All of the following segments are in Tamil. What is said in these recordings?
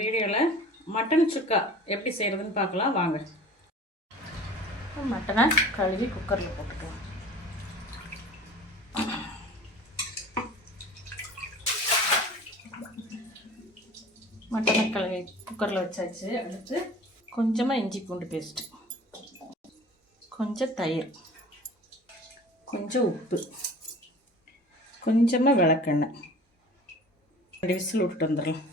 வீடியோவில் மட்டன் சுக்கா எப்படி செய்கிறதுன்னு பார்க்கலாம் வாங்க. மட்டனை கழுவி குக்கரில் போட்டுக்கலாம். மட்டனை கழுவி குக்கரில் வச்சாச்சு. அடுத்து கொஞ்சமாக இஞ்சி பூண்டு பேஸ்ட்டு, கொஞ்சம் தயிர், கொஞ்சம் உப்பு, கொஞ்சமாக விளக்கெண்ணெய். 2 விசில் விட்டுட்டு வந்துடலாம்.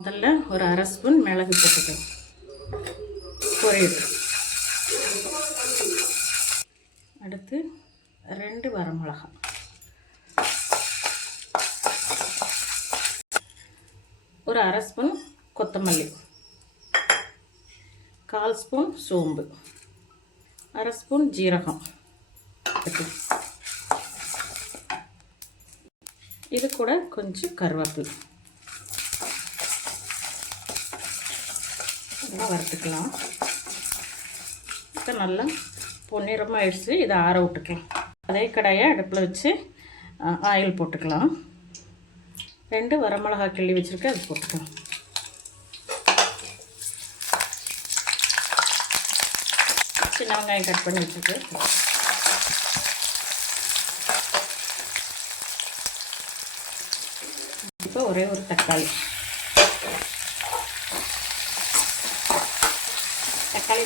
முதல்ல ஒரு அரை ஸ்பூன் மிளகு போட்டுக்கலாம். பொரியட்டும். அடுத்து 2 வரமிளகாய், ஒரு அரை ஸ்பூன் கொத்தமல்லி, 1/4 ஸ்பூன் சோம்பு, அரை ஸ்பூன் ஜீரகம். இது கூட கொஞ்சம் கருவேப்பிலை வறுத்துக்கலாம். இப்போ நல்லா பொன்னிறமாக ஆயிடுச்சு. இதை ஆற விட்டுக்கலாம். அதே கடாயை அடுப்பில் வச்சு ஆயில் போட்டுக்கலாம். 2 வரமிளகாய் கிள்ளி வச்சுருக்கேன், அது போட்டுக்கலாம். சின்ன வெங்காயம் கட் பண்ணி வச்சுருக்கேன். இப்போ ஒரே ஒரு தக்காளி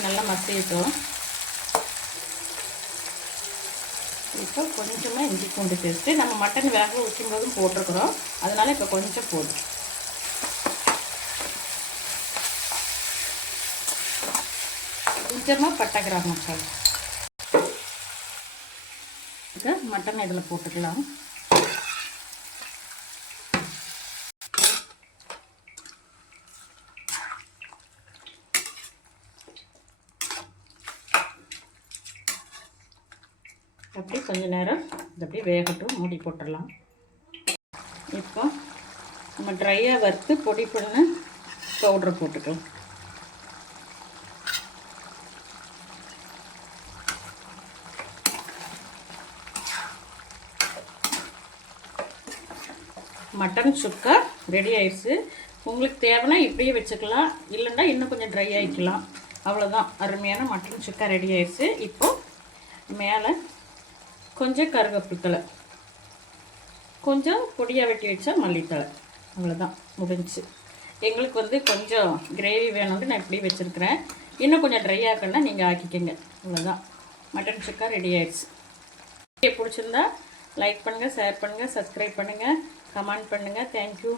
நல்லா மசிட்டோம். இப்போ கொஞ்சமாக இஞ்சி பூண்டு பேஸ்ட்டு நம்ம மட்டன் வேக ஊற்றும் போதும் போட்டிருக்கிறோம், அதனால் இப்போ கொஞ்சம் போதும். கொஞ்சமாக பட்டை கிராம்பு மசாலா. இப்போ மட்டன் இதில் போட்டுக்கலாம். அப்படி கொஞ்சம் நேரம் இது அப்படியே வேகட்டும், மூடி போட்டுடலாம். இப்போ நம்ம ட்ரையாக வறுத்து பொடி பண்ண பவுட்ரு போட்டுக்கலாம். மட்டன் சுக்கா ரெடி ஆயிடுச்சு. உங்களுக்கு தேவைன்னா இப்படியே வச்சுக்கலாம், இல்லைன்னா இன்னும் கொஞ்சம் ட்ரை ஆகிக்கலாம். அவ்வளோதான், அருமையான மட்டன் சுக்கா ரெடி ஆயிடுச்சு. இப்போது மேலே கொஞ்சம் கருவேப்பிலை, கொஞ்சம் பொடியாக வெட்டி வச்சா மல்லித்தழை. அவ்வளோதான், முடிஞ்சிச்சு. எங்களுக்கு கொஞ்சம் கிரேவி வேணும்னு நான் இப்படி வச்சுருக்கிறேன். இன்னும் கொஞ்சம் ட்ரை ஆக்கணுன்னா நீங்கள் ஆக்கிக்கங்க. அவ்வளோதான், மட்டன் சுக்கா ரெடி ஆயிடுச்சு. பிடிச்சிருந்தா லைக் பண்ணுங்கள், ஷேர் பண்ணுங்கள், சப்ஸ்கிரைப் பண்ணுங்கள், கமெண்ட் பண்ணுங்கள். தேங்க்யூ.